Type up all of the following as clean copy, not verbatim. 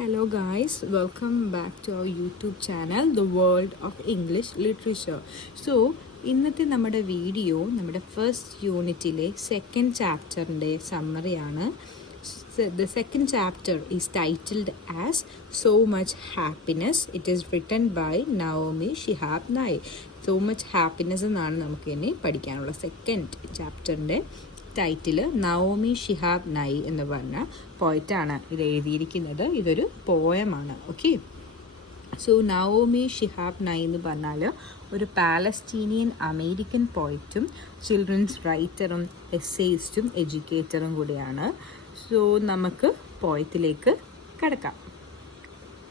Hello guys, welcome back to our YouTube channel, The World of English Literature. So, ഇന്നത്തെ നമ്മുടെ video നമ്മുടെ first യൂണിറ്റിലെ second ചാപ്റ്ററിൻ്റെ സമ്മറിയാണ്. The second chapter is titled as So Much Happiness. It is written by Naomi Shihab Nye. So Much Happiness എന്നാണ് നമുക്ക് ഇനി പഠിക്കാനുള്ള second ചാപ്റ്ററിൻ്റെ ടൈറ്റില്. നവോമി ഷിഹാബ് നൈ എന്ന് പറഞ്ഞ പോയിറ്റാണ് ഇത് എഴുതിയിരിക്കുന്നത്. ഇതൊരു പോയമാണ്. ഓക്കെ, സോ നവോമി ഷിഹാബ് നൈ എന്ന് പറഞ്ഞാൽ ഒരു പാലസ്തീനിയൻ അമേരിക്കൻ പോയിറ്റും ചിൽഡ്രൻസ് റൈറ്ററും എസ്സേയിസ്റ്റും എഡ്യൂക്കേറ്ററും കൂടിയാണ്. സോ നമുക്ക് പോയത്തിലേക്ക് കിടക്കാം.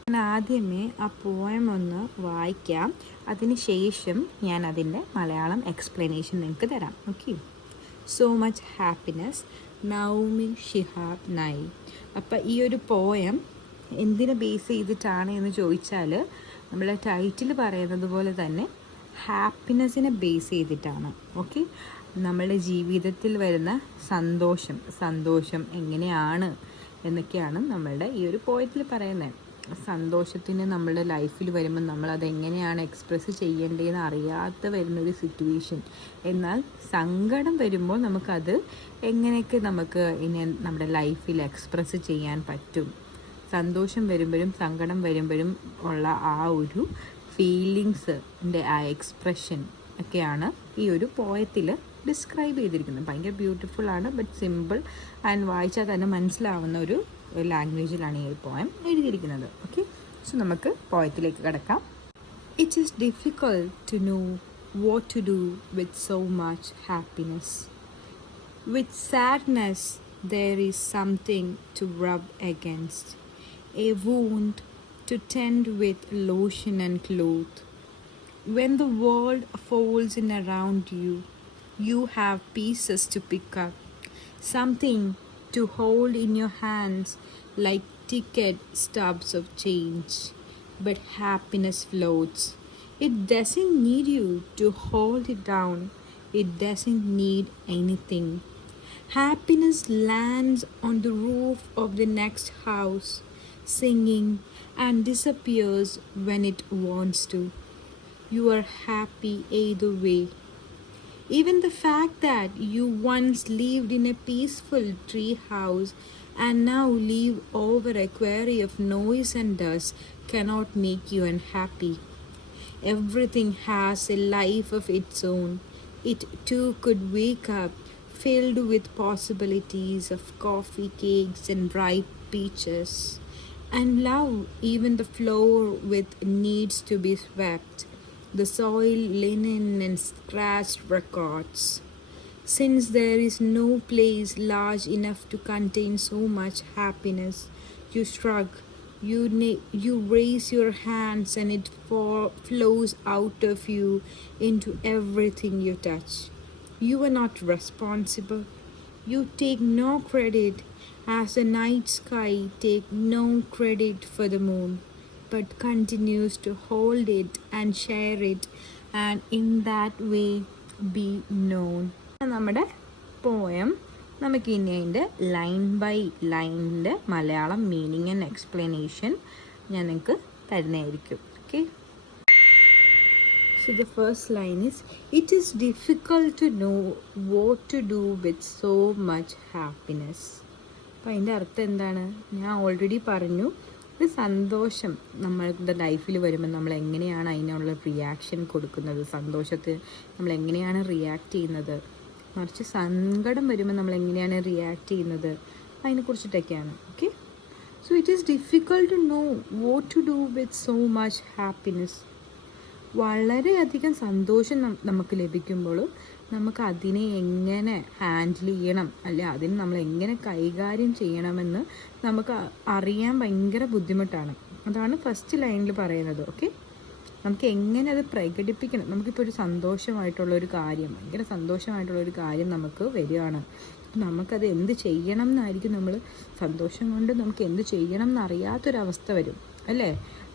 ഞാൻ ആദ്യമേ ആ പോയം ഒന്ന് വായിക്കാം, അതിന് ശേഷം ഞാൻ അതിൻ്റെ മലയാളം എക്സ്പ്ലനേഷൻ നിങ്ങൾക്ക് തരാം. Okay, so much happiness, Naomi Shihab Nye. അപ്പം ഈ ഒരു പോയം എന്തിനെ ബേസ് ചെയ്തിട്ടാണ് എന്ന് ചോദിച്ചാൽ, നമ്മളെ ടൈറ്റിൽ പറയുന്നത് പോലെ തന്നെ ഹാപ്പിനെസ്സിനെ ബേസ് ചെയ്തിട്ടാണ്. ഓക്കെ, നമ്മളുടെ ജീവിതത്തിൽ വരുന്ന സന്തോഷം എങ്ങനെയാണ് എന്നൊക്കെയാണ് നമ്മളുടെ ഈ ഒരു പോയത്തിൽ പറയുന്നത്. സന്തോഷത്തിന് നമ്മളുടെ ലൈഫിൽ വരുമ്പോൾ നമ്മളത് എങ്ങനെയാണ് എക്സ്പ്രസ് ചെയ്യേണ്ടതെന്ന് അറിയാത്ത വരുന്നൊരു സിറ്റുവേഷൻ. എന്നാൽ സങ്കടം വരുമ്പോൾ നമുക്കത് എങ്ങനെയൊക്കെ നമുക്ക് ഇനി നമ്മുടെ ലൈഫിൽ എക്സ്പ്രസ് ചെയ്യാൻ പറ്റും. സന്തോഷം വരുമ്പോഴും സങ്കടം വരുമ്പോഴും ഉള്ള ആ ഒരു ഫീലിങ്സിൻ്റെ ആ എക്സ്പ്രഷൻ ഒക്കെയാണ് ഈ ഒരു പോയത്തിൽ ഡിസ്ക്രൈബ് ചെയ്തിരിക്കുന്നത്. ഭയങ്കര ബ്യൂട്ടിഫുൾ ആണ്, ബട്ട് സിമ്പിൾ ആൻഡ് വായിച്ചാൽ തന്നെ മനസ്സിലാവുന്ന ഒരു ലാംഗ്വേജിലാണ് ഈ ഒരു പോയം എഴുതിയിരിക്കുന്നത്. ഓക്കെ, സോ നമുക്ക് പോയത്തിലേക്ക് കിടക്കാം. It is difficult to know what to do with so much happiness. With sadness there is something to rub against, a wound to tend with lotion and cloth. When the world falls in around you, you have pieces to pick up, something to hold in your hands like ticket stubs of change. But happiness floats. It doesn't need you to hold it down. It doesn't need anything. Happiness lands on the roof of the next house, singing, and disappears when it wants to. You are happy either way. Even the fact that you once lived in a peaceful tree house and now live over a quarry of noise and dust cannot make you unhappy. Everything has a life of its own. It too could wake up filled with possibilities of coffee cakes and ripe peaches, and love even the floor with needs to be swept, the soil, linen, and scratched records. Since there is no place large enough to contain so much happiness, you shrug, you raise your hands, and it flows out of you into everything you touch. You are not responsible. You take no credit, as the night sky take no credit for the moon, but continues to hold it and share it, and in that way be known. നമ്മുടെ poem നമുക്ക് ഇനി അതിൻ്റെ line by ലൈനിൻ്റെ Malayalam meaning and explanation ഞാൻ നിങ്ങൾക്ക് തരുന്നതായിരിക്കും. Okay, so the first line is, it is difficult to know what to do with so much happiness. അപ്പോൾ അതിൻ്റെ അർത്ഥം എന്താണ്? ഞാൻ ഓൾറെഡി പറഞ്ഞു, ഇത് സന്തോഷം നമ്മളുടെ ലൈഫിൽ വരുമ്പോൾ നമ്മൾ എങ്ങനെയാണ് അതിനുള്ള റിയാക്ഷൻ കൊടുക്കുന്നത്, സന്തോഷത്തിൽ നമ്മൾ എങ്ങനെയാണ് റിയാക്ട് ചെയ്യുന്നത്, മറിച്ച് സങ്കടം വരുമ്പോൾ നമ്മൾ എങ്ങനെയാണ് റിയാക്ട് ചെയ്യുന്നത്, അതിനെക്കുറിച്ചിട്ടൊക്കെയാണ്. Okay, so it is difficult to know what to do with so much happiness. വളരെയധികം സന്തോഷം നമുക്ക് ലഭിക്കുമ്പോൾ നമുക്ക് അതിനെ എങ്ങനെ ഹാൻഡിൽ ചെയ്യണം, അല്ലെ അതിന് നമ്മൾ എങ്ങനെ കൈകാര്യം ചെയ്യണമെന്ന് നമുക്ക് അറിയാൻ ഭയങ്കര ബുദ്ധിമുട്ടാണ്. അതാണ് ഫസ്റ്റ് ലൈനിൽ പറയുന്നത്. ഓക്കെ, നമുക്ക് എങ്ങനെ അത് പ്രകടിപ്പിക്കണം. നമുക്കിപ്പോൾ ഒരു സന്തോഷമായിട്ടുള്ളൊരു കാര്യം, ഭയങ്കര സന്തോഷമായിട്ടുള്ളൊരു കാര്യം നമുക്ക് വരികയാണ്, നമുക്കത് എന്ത് ചെയ്യണം എന്നായിരിക്കും, നമ്മൾ സന്തോഷം കൊണ്ട് നമുക്ക് എന്ത് ചെയ്യണം എന്നറിയാത്തൊരവസ്ഥ വരും, അല്ലേ?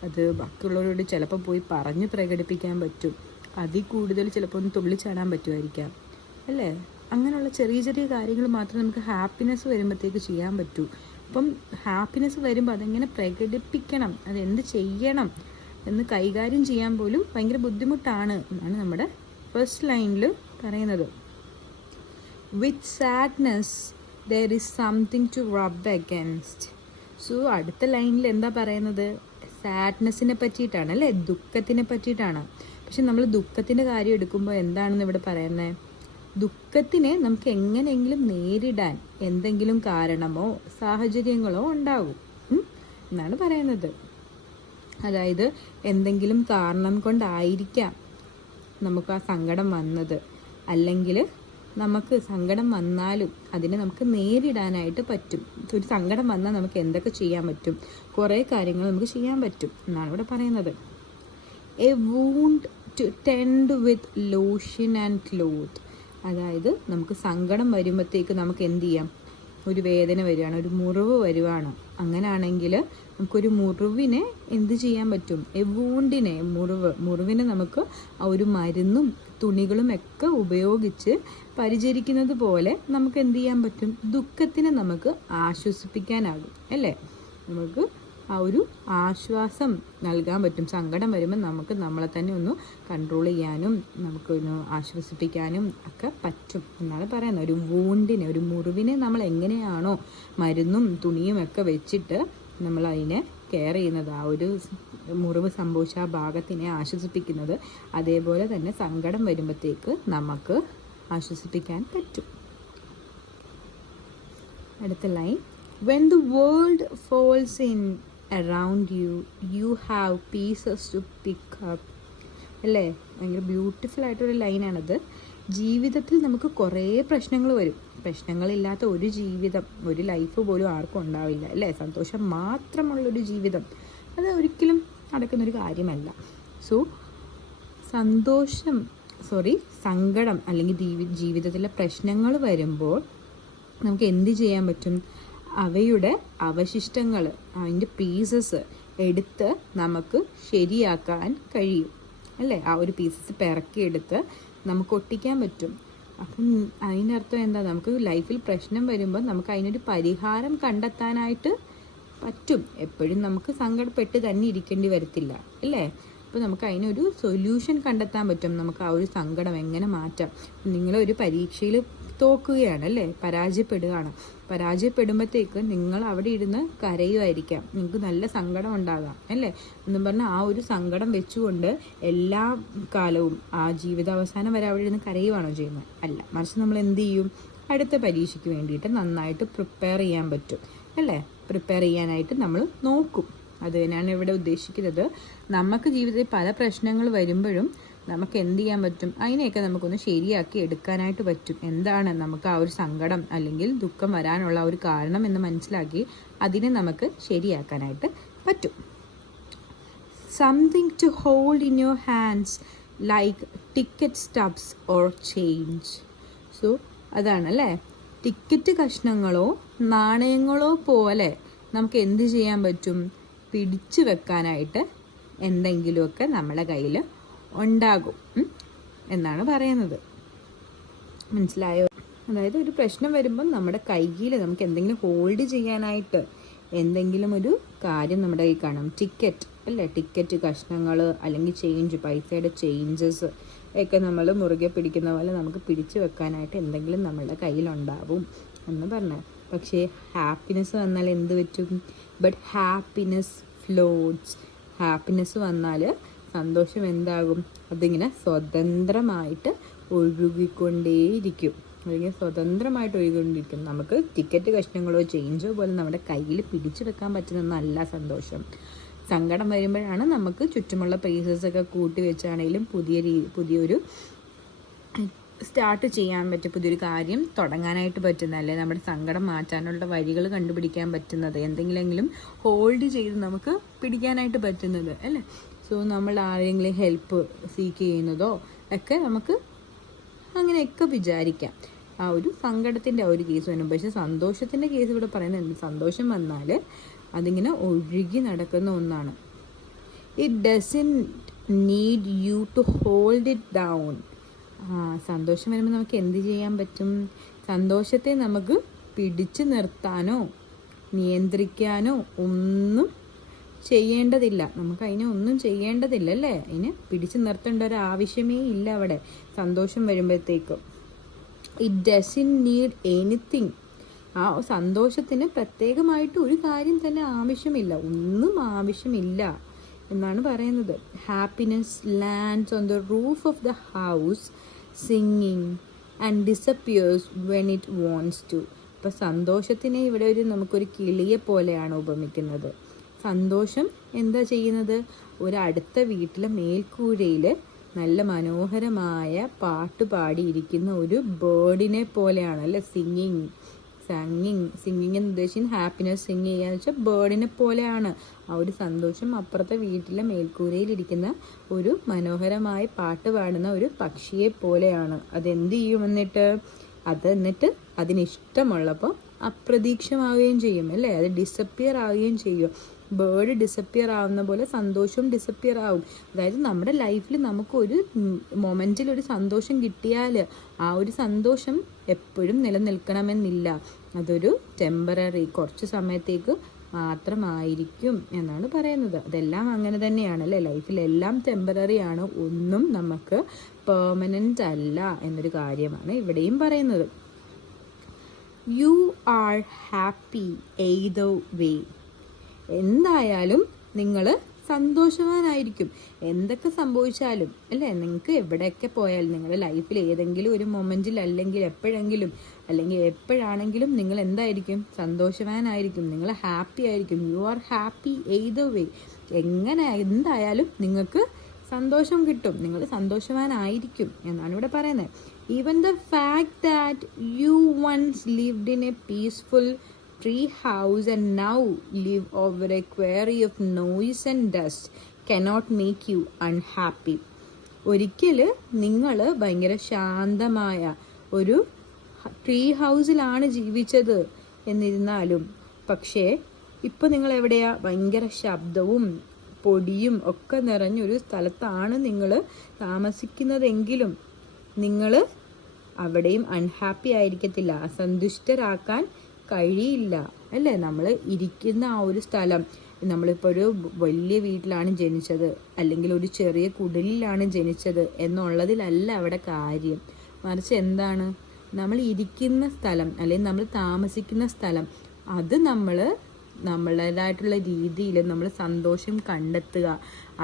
അത് ബാക്കിയുള്ളവരോട് ചിലപ്പോൾ പോയി പറഞ്ഞ് പ്രകടിപ്പിക്കാൻ പറ്റും, അതിൽ കൂടുതൽ ചിലപ്പോൾ ഒന്ന് തുള്ളിച്ചാടാൻ പറ്റുമായിരിക്കാം, അല്ലേ? അങ്ങനെയുള്ള ചെറിയ ചെറിയ കാര്യങ്ങൾ മാത്രമേ നമുക്ക് ഹാപ്പിനെസ് വരുമ്പോഴത്തേക്ക് ചെയ്യാൻ പറ്റൂ. അപ്പം ഹാപ്പിനെസ് വരുമ്പോൾ അതെങ്ങനെ പ്രകടിപ്പിക്കണം, അതെന്ത് ചെയ്യണം എന്ന് കൈകാര്യം ചെയ്യാൻ പോലും ഭയങ്കര ബുദ്ധിമുട്ടാണ് എന്നാണ് നമ്മുടെ ഫസ്റ്റ് ലൈനിൽ പറയുന്നത്. With sadness there is something to rub against. So അടുത്ത ലൈനിൽ എന്താ പറയുന്നത്? സാഡ്നെസ്സിനെ പറ്റിയിട്ടാണ് അല്ലേ, ദുഃഖത്തിനെ പറ്റിയിട്ടാണ്. പക്ഷെ നമ്മൾ ദുഃഖത്തിൻ്റെ കാര്യം എടുക്കുമ്പോൾ എന്താണെന്ന് ഇവിടെ പറയുന്നത്? ദുഃഖത്തിനെ നമുക്ക് എങ്ങനെയെങ്കിലും നേരിടാൻ എന്തെങ്കിലും കാരണമോ സാഹചര്യങ്ങളോ ഉണ്ടാകും എന്നാണ് പറയുന്നത്. അതായത് എന്തെങ്കിലും കാരണം കൊണ്ടായിരിക്കാം നമുക്ക് ആ സങ്കടം വന്നത്, അല്ലെങ്കിൽ നമുക്ക് സങ്കടം വന്നാലും അതിനെ നമുക്ക് നേരിടാനായിട്ട് പറ്റും. ഒരു സങ്കടം വന്നാൽ നമുക്ക് എന്തൊക്കെ ചെയ്യാൻ പറ്റും? കുറേ കാര്യങ്ങൾ നമുക്ക് ചെയ്യാൻ പറ്റും എന്നാണ് ഇവിടെ പറയുന്നത്. A wound to tend with lotion and cloth. അതായത് നമുക്ക് സങ്കടം വരുമ്പോഴത്തേക്ക് നമുക്ക് എന്ത് ചെയ്യാം? ഒരു വേദന വരികയാണ്, ഒരു മുറിവ് വരുവാണ്. അങ്ങനെയാണെങ്കിൽ നമുക്കൊരു മുറിവിനെ എന്ത് ചെയ്യാൻ പറ്റും? എ വൂണ്ടിനെ, മുറിവിനെ നമുക്ക് ആ ഒരു മരുന്നും തുണികളും ഒക്കെ ഉപയോഗിച്ച് പരിചരിക്കുന്നത് പോലെ നമുക്ക് എന്ത് ചെയ്യാൻ പറ്റും? ദുഃഖത്തിനെ നമുക്ക് ആശ്വസിപ്പിക്കാനാകും അല്ലേ? നമുക്ക് ആ ഒരു ആശ്വാസം നൽകാൻ പറ്റും. സങ്കടം വരുമ്പോൾ നമുക്ക് നമ്മളെ തന്നെ ഒന്ന് കൺട്രോൾ ചെയ്യാനും നമുക്കൊന്ന് ആശ്വസിപ്പിക്കാനും ഒക്കെ പറ്റും എന്നാണ് പറയുന്നത്. ഒരു വൂണ്ടിനെ, ഒരു മുറിവിനെ നമ്മൾ എങ്ങനെയാണോ മരുന്നും തുണിയും ഒക്കെ വെച്ചിട്ട് നമ്മൾ അതിനെ കെയർ ചെയ്യുന്നത്, ആ ഒരു മുറിവ് സംഭവിച്ച ആ ഭാഗത്തിനെ ആശ്വസിപ്പിക്കുന്നത്, അതേപോലെ തന്നെ സങ്കടം വരുമ്പോഴത്തേക്ക് നമുക്ക് ആശ്വസിപ്പിക്കാൻ പറ്റും. അടുത്ത line, when the world falls in around you, you have pieces to pick up. അല്ലേ? ഭയങ്കര ബ്യൂട്ടിഫുൾ ആയിട്ടൊരു ലൈനാണത്. ജീവിതത്തിൽ നമുക്ക് കുറേ പ്രശ്നങ്ങൾ വരും. പ്രശ്നങ്ങളില്ലാത്ത ഒരു ജീവിതം, ഒരു ലൈഫ് പോലും ആർക്കും ഉണ്ടാവില്ല അല്ലേ? സന്തോഷം മാത്രമുള്ളൊരു ജീവിതം അത് ഒരിക്കലും നടക്കുന്നൊരു കാര്യമല്ല. സോ സങ്കടം അല്ലെങ്കിൽ ജീവിതത്തിലെ പ്രശ്നങ്ങൾ വരുമ്പോൾ നമുക്ക് എന്ത് ചെയ്യാൻ പറ്റും? അവയുടെ അവശിഷ്ടങ്ങൾ, അതിൻ്റെ പീസസ് എടുത്ത് നമുക്ക് ശരിയാക്കാൻ കഴിയും അല്ലേ? ആ ഒരു പീസസ് പിറക്കിയെടുത്ത് നമുക്ക് ഒട്ടിക്കാൻ പറ്റും. അപ്പം അതിനർത്ഥം എന്താ? നമുക്ക് ലൈഫിൽ പ്രശ്നം വരുമ്പോൾ നമുക്ക് അതിനൊരു പരിഹാരം കണ്ടെത്താനായിട്ട് പറ്റും. എപ്പോഴും നമുക്ക് സങ്കടപ്പെട്ട് തന്നെ ഇരിക്കേണ്ടി വരത്തില്ല അല്ലേ? അപ്പോൾ നമുക്ക് അതിനൊരു സൊല്യൂഷൻ കണ്ടെത്താൻ പറ്റും. നമുക്ക് ആ ഒരു സങ്കടം എങ്ങനെ മാറ്റാം. നിങ്ങളൊരു പരീക്ഷയിൽ തോക്കുകയാണ് അല്ലേ, പരാജയപ്പെടുമ്പോഴത്തേക്ക് നിങ്ങൾ അവിടെ ഇരുന്ന് കരയുമായിരിക്കാം, നിങ്ങൾക്ക് നല്ല സങ്കടം ഉണ്ടാകാം അല്ലേ? എന്നും പറഞ്ഞാൽ ആ ഒരു സങ്കടം വെച്ചുകൊണ്ട് എല്ലാ കാലവും ആ ജീവിതാവസാനം വരെ അവിടെ ഇരുന്ന് കരയുവാണോ ചെയ്യുന്നത്? അല്ല, മറിച്ച് നമ്മൾ എന്ത് ചെയ്യും? അടുത്ത പരീക്ഷയ്ക്ക് വേണ്ടിയിട്ട് നന്നായിട്ട് പ്രിപ്പയർ ചെയ്യാൻ പറ്റും അല്ലേ? പ്രിപ്പയർ ചെയ്യാനായിട്ട് നമ്മൾ നോക്കും. അത് തന്നെയാണ് ഇവിടെ ഉദ്ദേശിക്കുന്നത്. നമുക്ക് ജീവിതത്തിൽ പല പ്രശ്നങ്ങൾ വരുമ്പോഴും നമുക്ക് എന്ത് ചെയ്യാൻ പറ്റും? അതിനെയൊക്കെ നമുക്കൊന്ന് ശരിയാക്കി എടുക്കാനായിട്ട് പറ്റും. എന്താണ് നമുക്ക് ആ ഒരു സങ്കടം അല്ലെങ്കിൽ ദുഃഖം വരാനുള്ള ഒരു കാരണം എന്ന് മനസ്സിലാക്കി അതിനെ നമുക്ക് ശരിയാക്കാനായിട്ട് പറ്റും. Something to hold in your hands like ticket stubs or change. So അതാണല്ലേ, ടിക്കറ്റ് കഷ്ണങ്ങളോ നാണയങ്ങളോ പോലെ നമുക്ക് എന്ത് ചെയ്യാൻ പറ്റും? പിടിച്ചു വെക്കാനായിട്ട് എന്തെങ്കിലുമൊക്കെ നമ്മുടെ കയ്യിൽ ഉണ്ടാകും എന്നാണ് പറയുന്നത്. മനസ്സിലായോ? അതായത് ഒരു പ്രശ്നം വരുമ്പം നമ്മുടെ കയ്യിൽ നമുക്ക് എന്തെങ്കിലും ഹോൾഡ് ചെയ്യാനായിട്ട് എന്തെങ്കിലും ഒരു കാര്യം നമ്മുടെ കയ്യിൽ കാണും. ടിക്കറ്റ് അല്ലേ, ടിക്കറ്റ് കഷ്ണങ്ങൾ അല്ലെങ്കിൽ ചേഞ്ച്, പൈസയുടെ ചേഞ്ചസ് ഒക്കെ നമ്മൾ മുറുകെ പിടിക്കുന്ന പോലെ നമുക്ക് പിടിച്ചു വെക്കാനായിട്ട് എന്തെങ്കിലും നമ്മളുടെ കയ്യിലുണ്ടാവും എന്ന് പറഞ്ഞു. പക്ഷേ ഹാപ്പിനെസ് വന്നാൽ എന്ത് പറ്റും? But happiness floats. ഹാപ്പിനെസ് വന്നാൽ സന്തോഷം എന്താകും? അതിങ്ങനെ സ്വതന്ത്രമായിട്ട് ഒഴുകിക്കൊണ്ടേയിരിക്കും. അല്ലെങ്കിൽ സ്വതന്ത്രമായിട്ട് ഒഴുകിക്കൊണ്ടിരിക്കും. നമുക്ക് ടിക്കറ്റ് കഷ്ണങ്ങളോ ചേഞ്ചോ പോലെ നമ്മുടെ കയ്യിൽ പിടിച്ചു വെക്കാൻ പറ്റുന്നതല്ല സന്തോഷം. സങ്കടം വരുമ്പോഴാണ് നമുക്ക് ചുറ്റുമുള്ള പൈസസൊക്കെ കൂട്ടി വെച്ചാണെങ്കിലും പുതിയൊരു സ്റ്റാർട്ട് ചെയ്യാൻ പറ്റും, പുതിയൊരു കാര്യം തുടങ്ങാനായിട്ട് പറ്റുന്നത്, അല്ലെ നമ്മുടെ സങ്കടം മാറ്റാനുള്ള വഴികൾ കണ്ടുപിടിക്കാൻ പറ്റുന്നത്, എന്തെങ്കിലും ഹോൾഡ് ചെയ്ത് നമുക്ക് പിടിക്കാനായിട്ട് പറ്റുന്നത് അല്ലേ? സോ നമ്മൾ ആരെങ്കിലും ഹെൽപ്പ് സീക്ക് ചെയ്യുന്നതോ ഒക്കെ നമുക്ക് അങ്ങനെയൊക്കെ വിചാരിക്കാം. ആ ഒരു സങ്കടത്തിൻ്റെ ആ ഒരു കേസ് വരും. പക്ഷേ സന്തോഷത്തിൻ്റെ കേസ് ഇവിടെ പറയുന്നത്, സന്തോഷം വന്നാൽ അതിങ്ങനെ ഒഴുകി നടക്കുന്ന ഒന്നാണ്. It doesn't need you to hold it down. സന്തോഷം വരുമ്പോൾ നമുക്ക് എന്ത് ചെയ്യാൻ പറ്റും? സന്തോഷത്തെ നമുക്ക് പിടിച്ചു നിർത്താനോ നിയന്ത്രിക്കാനോ ഒന്നും ചെയ്യേണ്ടതില്ല. നമുക്ക് അതിനെ ഒന്നും ചെയ്യേണ്ടതില്ല അല്ലേ. അതിന് പിടിച്ചു നിർത്തേണ്ട ഒരു ആവശ്യമേ ഇല്ല അവിടെ സന്തോഷം വരുമ്പോഴത്തേക്കും. It doesn't need anything. ആ സന്തോഷത്തിന് പ്രത്യേകമായിട്ട് ഒരു കാര്യം തന്നെ ആവശ്യമില്ല, ഒന്നും ആവശ്യമില്ല എന്നാണ് പറയുന്നത്. Happiness lands on the roof of the house singing and disappears when it wants to. അപ്പോൾ സന്തോഷത്തിനെ ഇവിടെ നമുക്കൊരു കിളിയെ പോലെയാണ് ഉപമിക്കുന്നത്. സന്തോഷം എന്താ ചെയ്യുന്നത്? ഒരു അടുത്ത വീട്ടിലെ മേൽക്കൂരയിൽ നല്ല മനോഹരമായ പാട്ട് പാടിയിരിക്കുന്ന ഒരു ബേർഡിനെ പോലെയാണ് അല്ലേ. സിംഗിങ് എന്ന് ഉദ്ദേശിച്ച് ഹാപ്പിനെസ് സിംഗ് ചെയ്യാന്ന് വെച്ചാൽ ബേർഡിനെ പോലെയാണ് ആ ഒരു സന്തോഷം. അപ്പുറത്തെ വീട്ടിലെ മേൽക്കൂരയിലിരിക്കുന്ന ഒരു മനോഹരമായി പാട്ട് പാടുന്ന ഒരു പക്ഷിയെ പോലെയാണ്. അതെന്ത് ചെയ്യും എന്നിട്ട് അതിനിഷ്ടമുള്ളപ്പോൾ അപ്രതീക്ഷമാവുകയും ചെയ്യും അല്ലേ. അത് ഡിസപ്പിയർ ആവുകയും ചെയ്യും. ബേർഡ് ഡിസപ്പിയർ ആവുന്ന പോലെ സന്തോഷവും ഡിസപ്പിയർ ആവും. അതായത് നമ്മുടെ ലൈഫിൽ നമുക്കൊരു മൊമെൻറ്റിൽ ഒരു സന്തോഷം കിട്ടിയാൽ ആ ഒരു സന്തോഷം എപ്പോഴും നിലനിൽക്കണമെന്നില്ല. അതൊരു ടെമ്പററി, കുറച്ച് സമയത്തേക്ക് മാത്രമായിരിക്കും എന്നാണ് പറയുന്നത്. അതെല്ലാം അങ്ങനെ തന്നെയാണ് അല്ലേ. ലൈഫിലെല്ലാം ടെമ്പററി ആണ്, ഒന്നും നമുക്ക് പെർമനൻ്റ് അല്ല എന്നൊരു കാര്യമാണ് ഇവിടെയും പറയുന്നത്. U are happy either way. എന്തായാലും നിങ്ങൾ സന്തോഷവാനായിരിക്കും എന്തൊക്കെ സംഭവിച്ചാലും അല്ലേ. നിങ്ങൾക്ക് എവിടെയൊക്കെ പോയാലും നിങ്ങളുടെ ലൈഫിൽ ഏതെങ്കിലും ഒരു മൊമെൻറ്റിൽ അല്ലെങ്കിൽ എപ്പോഴാണെങ്കിലും നിങ്ങൾ എന്തായിരിക്കും? സന്തോഷവാനായിരിക്കും, നിങ്ങൾ ഹാപ്പി ആയിരിക്കും. You are happy either way. എന്തായാലും നിങ്ങൾക്ക് സന്തോഷം കിട്ടും, നിങ്ങൾ സന്തോഷവാനായിരിക്കും എന്നാണ് ഇവിടെ പറയുന്നത്. Even the fact that you once lived in a peaceful tree house and now live over a quarry of noise and dust cannot make you unhappy. ഒരിക്കൽ നിങ്ങൾ ഭയങ്കര ശാന്തമായ ഒരു ട്രീ ഹൗസിലാണ് ജീവിച്ചത് എന്നിരുന്നാലും പക്ഷേ ഇപ്പോൾ നിങ്ങൾ എവിടെയാ? ഭയങ്കര ശബ്ദവും പൊടിയും ഒക്കെ നിറഞ്ഞൊരു സ്ഥലത്താണ് നിങ്ങൾ താമസിക്കുന്നതെങ്കിലും നിങ്ങൾ അവിടെയും അൺഹാപ്പി ആയിരിക്കത്തില്ല, അസന്തുഷ്ടരാക്കാൻ കഴിയില്ല അല്ലേ. നമ്മൾ ഇരിക്കുന്ന ആ ഒരു സ്ഥലം, നമ്മളിപ്പോൾ ഒരു വലിയ വീട്ടിലാണ് ജനിച്ചത് അല്ലെങ്കിൽ ഒരു ചെറിയ കുടിലിലാണ് ജനിച്ചത് എന്നുള്ളതിലല്ല അവിടെ കാര്യം. മറിച്ച് എന്താണ്? നമ്മൾ ഇരിക്കുന്ന സ്ഥലം അല്ലെങ്കിൽ നമ്മൾ താമസിക്കുന്ന സ്ഥലം, അത് നമ്മളുടേതായിട്ടുള്ള രീതിയിൽ നമ്മൾ സന്തോഷം കണ്ടെത്തുക,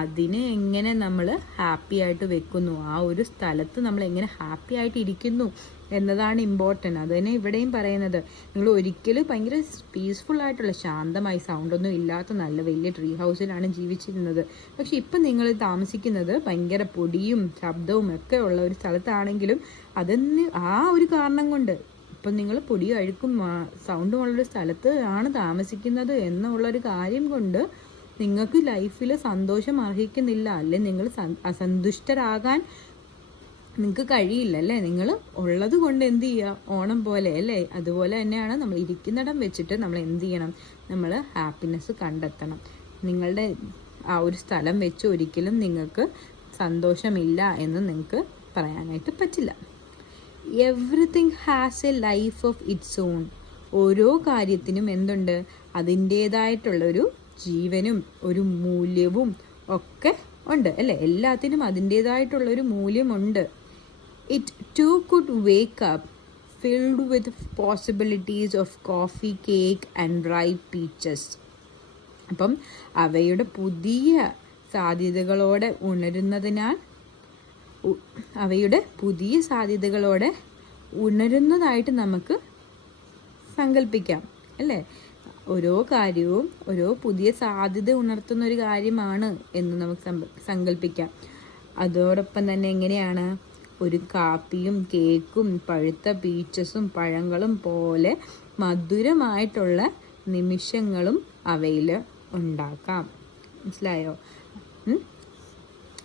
അതിനെ എങ്ങനെ നമ്മൾ ഹാപ്പി ആയിട്ട് വെക്കുന്നു, ആ ഒരു സ്ഥലത്ത് നമ്മൾ എങ്ങനെ ഹാപ്പി ആയിട്ട് ഇരിക്കുന്നു എന്നതാണ് ഇമ്പോർട്ടൻ്റ്. അത് തന്നെ ഇവിടെയും പറയുന്നത്. നിങ്ങൾ ഒരിക്കലും ഭയങ്കര പീസ്ഫുൾ ആയിട്ടുള്ള ശാന്തമായി സൗണ്ടൊന്നും ഇല്ലാത്ത നല്ല വലിയ ട്രീ ഹൗസിലാണ് ജീവിച്ചിരുന്നത്. പക്ഷെ ഇപ്പം നിങ്ങൾ താമസിക്കുന്നത് ഭയങ്കര പൊടിയും ശബ്ദവും ഒക്കെ ഉള്ള ഒരു സ്ഥലത്താണെങ്കിലും ആ ഒരു കാരണം കൊണ്ട് ഇപ്പം നിങ്ങൾ പൊടിയും അഴുക്കും സൗണ്ടും ഉള്ളൊരു സ്ഥലത്ത് ആണ് താമസിക്കുന്നത് എന്നുള്ളൊരു കാര്യം കൊണ്ട് നിങ്ങൾക്ക് ലൈഫിൽ സന്തോഷം അർഹിക്കുന്നില്ല, അല്ലെ നിങ്ങൾ അസന്തുഷ്ടരാകാൻ നിങ്ങൾക്ക് കഴിയില്ല അല്ലേ. നിങ്ങൾ ഉള്ളത് കൊണ്ട് എന്ത് ചെയ്യുക? ഓണം പോലെ അല്ലേ. അതുപോലെ തന്നെയാണ് നമ്മൾ ഇരിക്കുന്നിടം വെച്ചിട്ട് നമ്മൾ എന്ത് ചെയ്യണം? നമ്മൾ ഹാപ്പിനെസ് കണ്ടെത്തണം. നിങ്ങളുടെ ആ ഒരു സ്ഥലം വെച്ച് ഒരിക്കലും നിങ്ങൾക്ക് സന്തോഷമില്ല എന്ന് നിങ്ങൾക്ക് പറയാനായിട്ട് പറ്റില്ല. Everything has A life of its on. ഓരോ കാര്യത്തിനും എന്തുണ്ട്? അതിൻ്റേതായിട്ടുള്ളൊരു ജീവനും ഒരു മൂല്യവും ഒക്കെ ഉണ്ട് അല്ലേ. എല്ലാത്തിനും അതിൻ്റേതായിട്ടുള്ളൊരു മൂല്യമുണ്ട്. It to could wake up filled with possibilities of coffee, cake and ripe peaches. അപ്പം അവയുടെ പുതിയ സാധ്യതകളോടെ ഉണരുന്നതായിട്ട് നമുക്ക് സങ്കല്പിക്കാം അല്ലേ. ഓരോ കാര്യവും ഓരോ പുതിയ സാധ്യത ഉണർത്തുന്ന ഒരു കാര്യമാണ് എന്ന് നമുക്ക് സങ്കല്പിക്കാം. അതോടൊപ്പം തന്നെ എങ്ങനെയാണ്? ഒരു കാപ്പിയും കേക്കും പഴുത്ത പീച്ചസും പഴങ്ങളും പോലെ മധുരമായിട്ടുള്ള നിമിഷങ്ങളും അവയിൽ ഉണ്ടാക്കാം. മനസ്സിലായോ?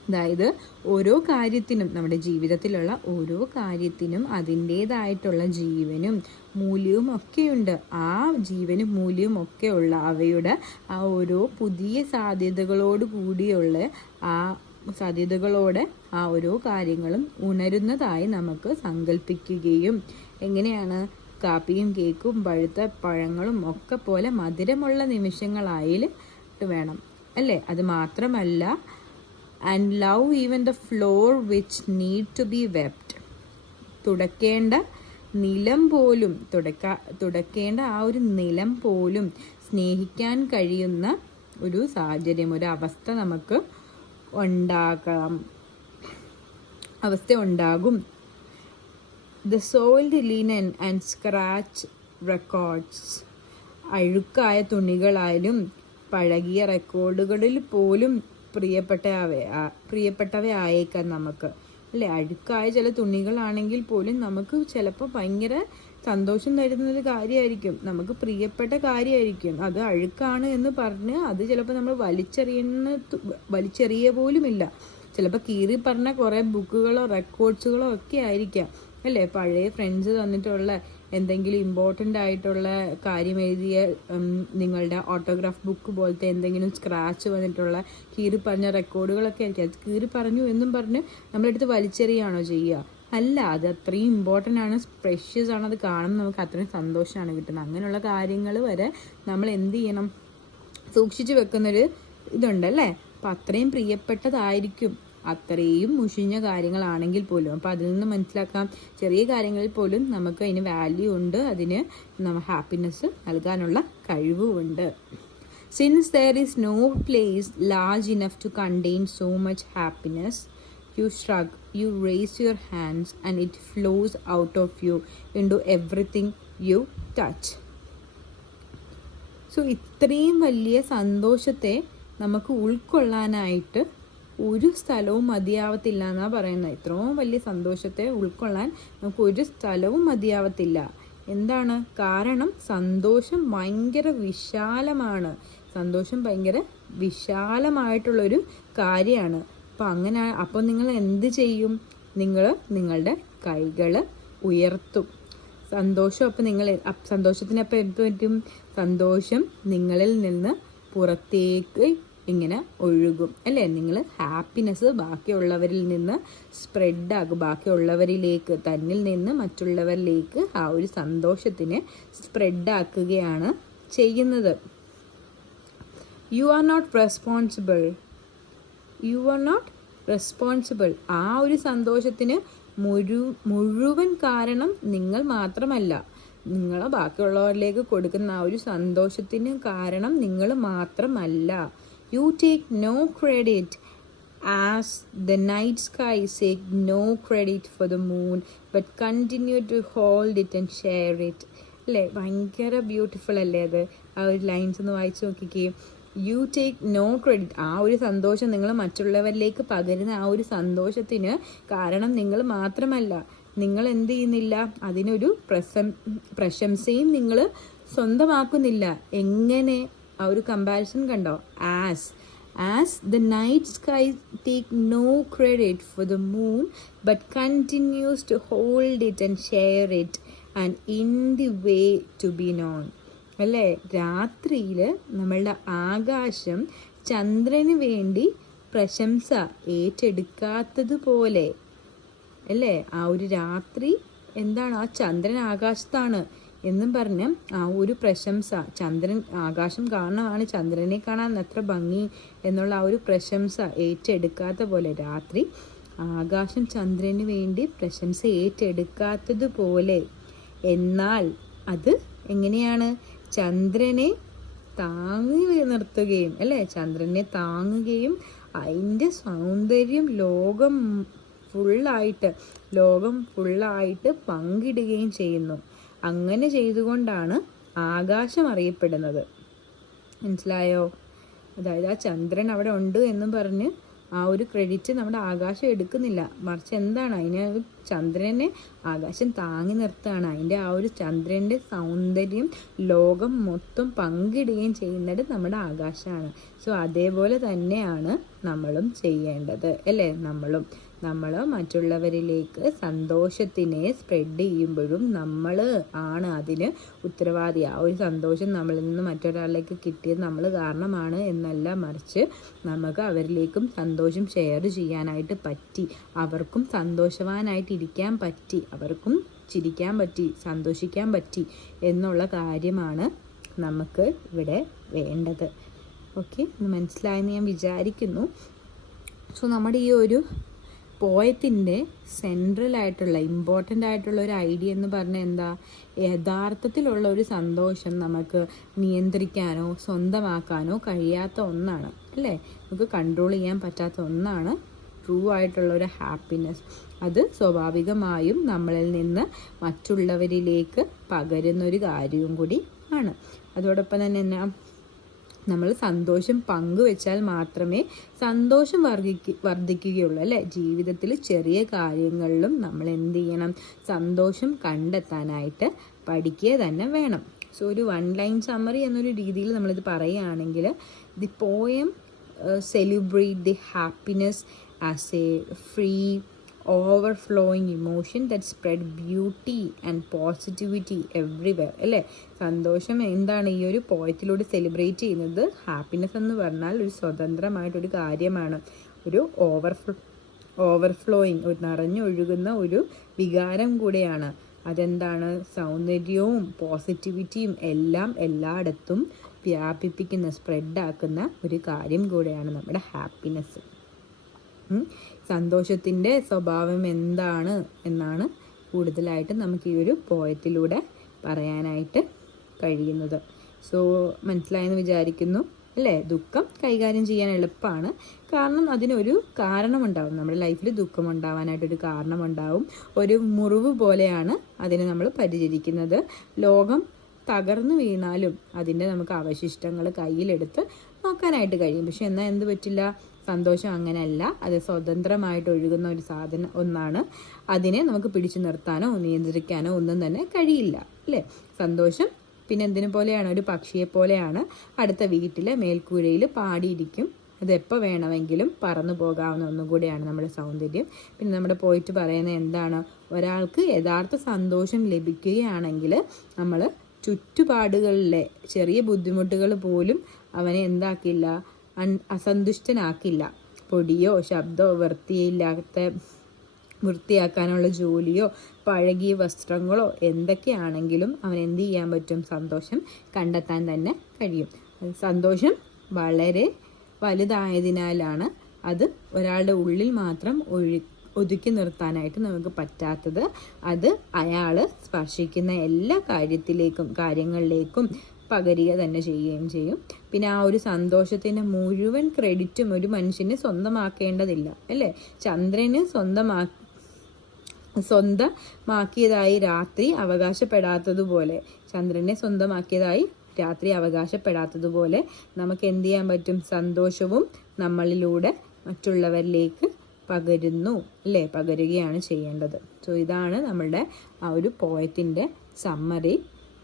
അതായത് ഓരോ കാര്യത്തിനും, നമ്മുടെ ജീവിതത്തിലുള്ള ഓരോ കാര്യത്തിനും അതിൻ്റേതായിട്ടുള്ള ജീവനും മൂല്യവും ഒക്കെയുണ്ട്. ആ ജീവനും മൂല്യവും ഒക്കെയുള്ള അവയുടെ ആ ഓരോ പുതിയ സാധ്യതകളോടെ ആ ഓരോ കാര്യങ്ങളും ഉണരുന്നതായി നമുക്ക് സങ്കല്പിക്കുകയും എങ്ങനെയാണ് കാപ്പിയും കേക്കും പഴുത്ത പഴങ്ങളും ഒക്കെ പോലെ മധുരമുള്ള നിമിഷങ്ങളായിട്ട് വേണം അല്ലേ. അത് മാത്രമല്ല, and love even the floor which need to be swept. തുടക്കേണ്ട നിലം പോലും തുടക്കേണ്ട ആ ഒരു നിലം പോലും സ്നേഹിക്കാൻ കഴിയുന്ന ഒരു സാഹചര്യം, ഒരു അവസ്ഥ നമുക്ക് ഉണ്ടാകും. The soiled linen and scratch records. അഴുക്കായ തുണികളായാലും പഴകിയ റെക്കോർഡുകളിൽ പോലും പ്രിയപ്പെട്ടവയായേക്കാം നമുക്ക് അല്ലേ. അഴുക്കായ ചില തുണികളാണെങ്കിൽ പോലും നമുക്ക് ചിലപ്പോൾ ഭയങ്കര സന്തോഷം തരുന്നൊരു കാര്യമായിരിക്കും, നമുക്ക് പ്രിയപ്പെട്ട കാര്യമായിരിക്കും. അത് അഴുക്കാണ് എന്ന് പറഞ്ഞ് അത് ചിലപ്പോൾ നമ്മൾ വലിച്ചെറിയ പോലുമില്ല. ചിലപ്പോൾ കീറി പറഞ്ഞ കുറേ ബുക്കുകളോ റെക്കോർഡ്സുകളോ ഒക്കെ ആയിരിക്കാം അല്ലേ. പഴയ ഫ്രണ്ട്സ് തന്നിട്ടുള്ള എന്തെങ്കിലും ഇമ്പോർട്ടൻ്റ് ആയിട്ടുള്ള കാര്യം എഴുതിയ നിങ്ങളുടെ ഓട്ടോഗ്രാഫ് ബുക്ക് പോലത്തെ എന്തെങ്കിലും സ്ക്രാച്ച് വന്നിട്ടുള്ള കീറി പറഞ്ഞ റെക്കോർഡുകളൊക്കെ ആയിരിക്കും. അത് കീറി പറഞ്ഞു എന്നും പറഞ്ഞ് നമ്മളെടുത്ത് വലിച്ചെറിയാണോ ചെയ്യുക? അല്ല, അത് അത്രയും ഇമ്പോർട്ടൻ്റ് ആണ്, പ്രഷ്യസ് ആണ്. അത് കാണുമ്പോൾ നമുക്ക് അത്രയും സന്തോഷമാണ് കിട്ടുന്നത്. അങ്ങനെയുള്ള കാര്യങ്ങൾ വരെ നമ്മൾ എന്ത് ചെയ്യണം, സൂക്ഷിച്ചു വെക്കുന്നൊരു ഇതുണ്ടല്ലേ. അപ്പം അത്രയും പ്രിയപ്പെട്ടതായിരിക്കും, അത്രയും മുഷിഞ്ഞ കാര്യങ്ങളാണെങ്കിൽ പോലും. അപ്പോൾ അതിൽ നിന്ന് മനസ്സിലാക്കാം, ചെറിയ കാര്യങ്ങളിൽ പോലും നമുക്ക് അതിന് വാല്യൂ ഉണ്ട്, അതിന് ഹാപ്പിനെസ് നൽകാനുള്ള കഴിവുമുണ്ട്. Since there is no place large enough to contain so much happiness, you shrug, you raise your hands, and it flows out of you into everything you touch. So ഇത്രയും വലിയ സന്തോഷത്തെ നമുക്ക് ഉൾക്കൊള്ളാനായിട്ട് ഒരു സ്ഥലവും മതിയാവത്തില്ല എന്നാണ് പറയുന്നത്. ഇത്രയും വലിയ സന്തോഷത്തെ ഉൾക്കൊള്ളാൻ നമുക്ക് ഒരു സ്ഥലവും മതിയാവത്തില്ല. എന്താണ് കാരണം? സന്തോഷം ഭയങ്കര വിശാലമാണ്. സന്തോഷം ഭയങ്കര വിശാലമായിട്ടുള്ളൊരു കാര്യമാണ്. അപ്പോൾ നിങ്ങൾ എന്ത് ചെയ്യും? നിങ്ങൾ നിങ്ങളുടെ കൈകൾ ഉയർത്തും. സന്തോഷത്തിനപ്പം എന്ത് പറ്റും? സന്തോഷം നിങ്ങളിൽ നിന്ന് പുറത്തേക്ക് ഇങ്ങനെ ഒഴുകും അല്ലേ. നിങ്ങൾ ഹാപ്പിനെസ് ബാക്കിയുള്ളവരിൽ നിന്ന് സ്പ്രെഡാകും, ബാക്കിയുള്ളവരിലേക്ക്, തന്നിൽ നിന്ന് മറ്റുള്ളവരിലേക്ക് ആ ഒരു സന്തോഷത്തിനെ സ്പ്രെഡാക്കുകയാണ് ചെയ്യുന്നത്. You are not responsible. ആ ഒരു സന്തോഷത്തിന് മുഴുവൻ കാരണം നിങ്ങൾ മാത്രമല്ല. നിങ്ങൾ ബാക്കിയുള്ളവരിലേക്ക് കൊടുക്കുന്ന ആ ഒരു സന്തോഷത്തിന് കാരണം നിങ്ങൾ മാത്രമല്ല. You take no credit as the night sky take no credit for the moon but continue to hold it and share it അല്ലേ. ഭയങ്കര ബ്യൂട്ടിഫുൾ അല്ലേ അത്? ആ ഒരു ലൈൻസ് ഒന്ന് വായിച്ചു നോക്കിക്കേ. You take no credit. ആ ഒരു സന്തോഷം നിങ്ങൾ മറ്റുള്ളവരിലേക്ക് പകരുന്ന ആ ഒരു സന്തോഷത്തിന് കാരണം നിങ്ങൾ മാത്രമല്ല. നിങ്ങൾ എന്ത് ചെയ്യുന്നില്ല, അതിനൊരു പ്രശംസയും നിങ്ങൾ സ്വന്തമാക്കുന്നില്ല. എങ്ങനെ? ആ ഒരു കമ്പാരിസൺ കണ്ടോ? As the night sky take no credit for the moon but continues to hold it and share it and in the way to be known അല്ലേ. രാത്രിയിൽ നമ്മളുടെ ആകാശം ചന്ദ്രന് വേണ്ടി പ്രശംസ ഏറ്റെടുക്കാത്തതുപോലെ അല്ലേ. ആ ഒരു രാത്രി എന്താണ്? ആ ചന്ദ്രൻ ആകാശത്താണ് എന്നും പറഞ്ഞ് ആ ഒരു പ്രശംസ, ചന്ദ്രൻ ആകാശം കാണാനാണ്, ചന്ദ്രനെ കാണാൻ എത്ര ഭംഗി എന്നുള്ള ആ ഒരു പ്രശംസ ഏറ്റെടുക്കാത്ത പോലെ രാത്രി ആകാശം ചന്ദ്രന് വേണ്ടി പ്രശംസ ഏറ്റെടുക്കാത്തതുപോലെ. എന്നാൽ അത് എങ്ങനെയാണ്? ചന്ദ്രനെ താങ്ങി നിർത്തുകയും അല്ലേ, ചന്ദ്രനെ താങ്ങുകയും അതിൻ്റെ സൗന്ദര്യം ലോകം ഫുള്ളായിട്ട് പങ്കിടുകയും ചെയ്യുന്നു. അങ്ങനെ ചെയ്തുകൊണ്ടാണ് ആകാശം അറിയപ്പെടുന്നത്. മനസ്സിലായോ? അതായത് ആ ചന്ദ്രൻ അവിടെ ഉണ്ട് എന്നും പറഞ്ഞ് ആ ഒരു ക്രെഡിറ്റ് നമ്മുടെ ആകാശം എടുക്കുന്നില്ല, മറിച്ച് എന്താണ്, അതിനെ ചന്ദ്രനെ ആകാശം താങ്ങി നിർത്തുകയാണ്. അതിൻ്റെ ആ ഒരു ചന്ദ്രൻ്റെ സൗന്ദര്യം ലോകം മൊത്തം പങ്കിടുകയും ചെയ്യുന്നത് നമ്മുടെ ആകാശമാണ്. സോ അതേപോലെ തന്നെയാണ് നമ്മളും ചെയ്യേണ്ടത് അല്ലേ. നമ്മളും നമ്മൾ മറ്റുള്ളവരിലേക്ക് സന്തോഷത്തിനെ സ്പ്രെഡ് ചെയ്യുമ്പോഴും നമ്മൾ ആണ് അതിന് ഉത്തരവാദി. ആ ഒരു സന്തോഷം നമ്മളിൽ നിന്ന് മറ്റൊരാളിലേക്ക് കിട്ടിയത് നമ്മൾ കാരണമാണ് എന്നല്ല, മറിച്ച് നമുക്ക് അവരിലേക്കും സന്തോഷം ഷെയർ ചെയ്യാനായിട്ട് പറ്റി, അവർക്കും സന്തോഷവാനായിട്ട് ഇരിക്കാൻ പറ്റി, അവർക്കും ചിരിക്കാൻ പറ്റി, സന്തോഷിക്കാൻ പറ്റി എന്നുള്ള കാര്യമാണ് നമുക്ക് ഇവിടെ വേണ്ടത്. ഓക്കെ, മനസ്സിലായെന്ന് ഞാൻ വിചാരിക്കുന്നു. സോ നമ്മുടെ ഈ ഒരു പോയത്തിൻ്റെ സെൻട്രലായിട്ടുള്ള ഇമ്പോർട്ടൻ്റ് ആയിട്ടുള്ള ഒരു ഐഡിയ എന്ന് പറഞ്ഞാൽ എന്താ, യഥാർത്ഥത്തിലുള്ള ഒരു സന്തോഷം നമുക്ക് നിയന്ത്രിക്കാനോ സ്വന്തമാക്കാനോ കഴിയാത്ത ഒന്നാണ് അല്ലേ, നമുക്ക് കൺട്രോൾ ചെയ്യാൻ പറ്റാത്ത ഒന്നാണ് ട്രൂ ആയിട്ടുള്ള ഒരു ഹാപ്പിനെസ്. അത് സ്വാഭാവികമായും നമ്മളിൽ നിന്ന് മറ്റുള്ളവരിലേക്ക് പകരുന്നൊരു കാര്യവും കൂടി ആണ്. അതോടൊപ്പം തന്നെ എന്നാ, നമ്മൾ സന്തോഷം പങ്കുവെച്ചാൽ മാത്രമേ സന്തോഷം വർദ്ധിക്കുകയുള്ളൂ അല്ലേ. ജീവിതത്തിൽ ചെറിയ കാര്യങ്ങളിലും നമ്മൾ എന്ത് ചെയ്യണം, സന്തോഷം കണ്ടെത്താനായിട്ട് പഠിക്കുക തന്നെ വേണം. സോ ഒരു 1 ലൈൻ സമ്മറി എന്നൊരു രീതിയിൽ നമ്മളിത് പറയുകയാണെങ്കിൽ, the poem celebrate the happiness as a free overflowing emotion that spread beauty and positivity everywhere അല്ലേ. സന്തോഷം എന്താണ് ഈ ഒരു പോയത്തിലൂടെ സെലിബ്രേറ്റ് ചെയ്യുന്നത്, ഹാപ്പിനെസ് എന്ന് പറഞ്ഞാൽ ഒരു സ്വതന്ത്രമായിട്ടൊരു കാര്യമാണ്, ഒരു ഓവർഫ്ലോയിങ്, ഒരു നിറഞ്ഞൊഴുകുന്ന ഒരു വികാരം കൂടെയാണ്. അതെന്താണ്, സൗന്ദര്യവും പോസിറ്റിവിറ്റിയും എല്ലാം എല്ലായിടത്തും വ്യാപിപ്പിക്കുന്ന, സ്പ്രെഡാക്കുന്ന ഒരു കാര്യം കൂടെയാണ് നമ്മുടെ ഹാപ്പിനെസ്. സന്തോഷത്തിൻ്റെ സ്വഭാവം എന്താണ് എന്നാണ് കൂടുതലായിട്ട് നമുക്ക് ഈ ഒരു പോയത്തിലൂടെ പറയാനായിട്ട് കഴിയുന്നത്. സോ മനസ്സിലായെന്ന് വിചാരിക്കുന്നു അല്ലേ. ദുഃഖം കൈകാര്യം ചെയ്യാൻ എളുപ്പമാണ്, കാരണം അതിനൊരു കാരണമുണ്ടാവും. നമ്മുടെ ലൈഫിൽ ദുഃഖം ഉണ്ടാവാനായിട്ടൊരു കാരണമുണ്ടാവും. ഒരു മുറിവ് പോലെയാണ് അതിനെ നമ്മൾ പരിചരിക്കുന്നത്. ലോകം തകർന്നു വീണാലും അതിൻ്റെ നമുക്ക് അവശിഷ്ടങ്ങൾ കയ്യിലെടുത്ത് നോക്കാനായിട്ട് കഴിയും. പക്ഷെ എന്നാൽ എന്ത് പറ്റില്ല, സന്തോഷം അങ്ങനെയല്ല, അത് സ്വതന്ത്രമായിട്ട് ഒഴുകുന്ന ഒരു ഒന്നാണ്. അതിനെ നമുക്ക് പിടിച്ചു നിർത്താനോ നിയന്ത്രിക്കാനോ ഒന്നും തന്നെ കഴിയില്ല അല്ലേ. സന്തോഷം പിന്നെ എന്തിനു പോലെയാണ്, ഒരു പക്ഷിയെ പോലെയാണ്, അടുത്ത വീട്ടിലെ മേൽക്കൂരയിൽ പാടിയിരിക്കും. അതെപ്പോൾ വേണമെങ്കിലും പറന്നു പോകാവുന്ന ഒന്നും കൂടിയാണ് നമ്മുടെ സൗന്ദര്യം. പിന്നെ നമ്മുടെ പോയിട്ട് പറയുന്നത് എന്താണ്, ഒരാൾക്ക് യഥാർത്ഥ സന്തോഷം ലഭിക്കുകയാണെങ്കിൽ നമ്മൾ ചുറ്റുപാടുകളിലെ ചെറിയ ബുദ്ധിമുട്ടുകൾ പോലും അവനെ എന്താക്കില്ല, അസന്തുഷ്ടനാക്കില്ല. പൊടിയോ ശബ്ദമോ വൃത്തിയാക്കാനുള്ള ജോലിയോ പഴകിയ വസ്ത്രങ്ങളോ എന്തൊക്കെയാണെങ്കിലും അവൻ എന്ത് ചെയ്യാൻ പറ്റും, സന്തോഷം കണ്ടെത്താൻ തന്നെ കഴിയും. സന്തോഷം വളരെ വലുതായതിനാലാണ് അത് ഒരാളുടെ ഉള്ളിൽ മാത്രം ഒതുക്കി നിർത്താനായിട്ട് നമുക്ക് പറ്റാത്തത്. അത് അയാൾ സ്പർശിക്കുന്ന എല്ലാ കാര്യങ്ങളിലേക്കും പകരുക തന്നെ ചെയ്യുകയും ചെയ്യും. പിന്നെ ആ ഒരു സന്തോഷത്തിൻ്റെ മുഴുവൻ ക്രെഡിറ്റും ഒരു മനുഷ്യന് സ്വന്തമാക്കേണ്ടതില്ല അല്ലേ. ചന്ദ്രന് സ്വന്തമാക്കിയതായി രാത്രി അവകാശപ്പെടാത്തതുപോലെ, ചന്ദ്രനെ സ്വന്തമാക്കിയതായി രാത്രി അവകാശപ്പെടാത്തതുപോലെ നമുക്ക് എന്ത് ചെയ്യാൻ പറ്റും, സന്തോഷവും നമ്മളിലൂടെ മറ്റുള്ളവരിലേക്ക് പകരുകയാണ് ചെയ്യേണ്ടത്. സോ ഇതാണ് നമ്മളുടെ ആ ഒരു പോയത്തിൻ്റെ സമ്മറി.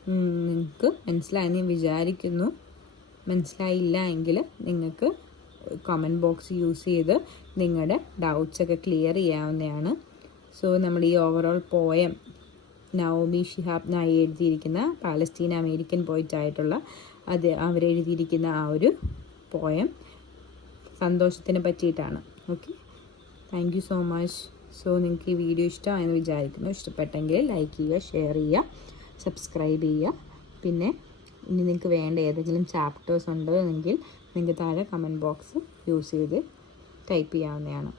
നിങ്ങൾക്ക് മനസ്സിലായെന്ന് ഞാൻ വിചാരിക്കുന്നു. മനസ്സിലായില്ല എങ്കിൽ നിങ്ങൾക്ക് കമൻറ്റ് ബോക്സ് യൂസ് ചെയ്ത് നിങ്ങളുടെ ഡൗട്ട്സൊക്കെ ക്ലിയർ ചെയ്യാവുന്നതാണ്. സോ നമ്മൾ ഈ ഓവറോൾ പോയം നവോമി ഷിഹാബ് നായി എഴുതിയിരിക്കുന്ന പാലസ്തീൻ അമേരിക്കൻ പോയിട്ടായിട്ടുള്ള അവരെഴുതിയിരിക്കുന്ന ആ ഒരു പോയം സന്തോഷത്തിനെ പറ്റിയിട്ടാണ്. Okay, thank you so much. So നിങ്ങൾക്ക് ഈ വീഡിയോ ഇഷ്ടമായെന്ന് വിചാരിക്കുന്നു. ഇഷ്ടപ്പെട്ടെങ്കിൽ ലൈക്ക് ചെയ്യുക, ഷെയർ ചെയ്യുക, സബ്സ്ക്രൈബ് ചെയ്യുക. പിന്നെ ഇനി നിങ്ങൾക്ക് വേണ്ട ഏതെങ്കിലും ചാപ്റ്റേഴ്സ് ഉണ്ടോ എങ്കിൽ നിങ്ങൾക്ക് താഴെ കമൻറ്റ് ബോക്സ് യൂസ് ചെയ്ത് ടൈപ്പ് ചെയ്യാവുന്നതാണ്.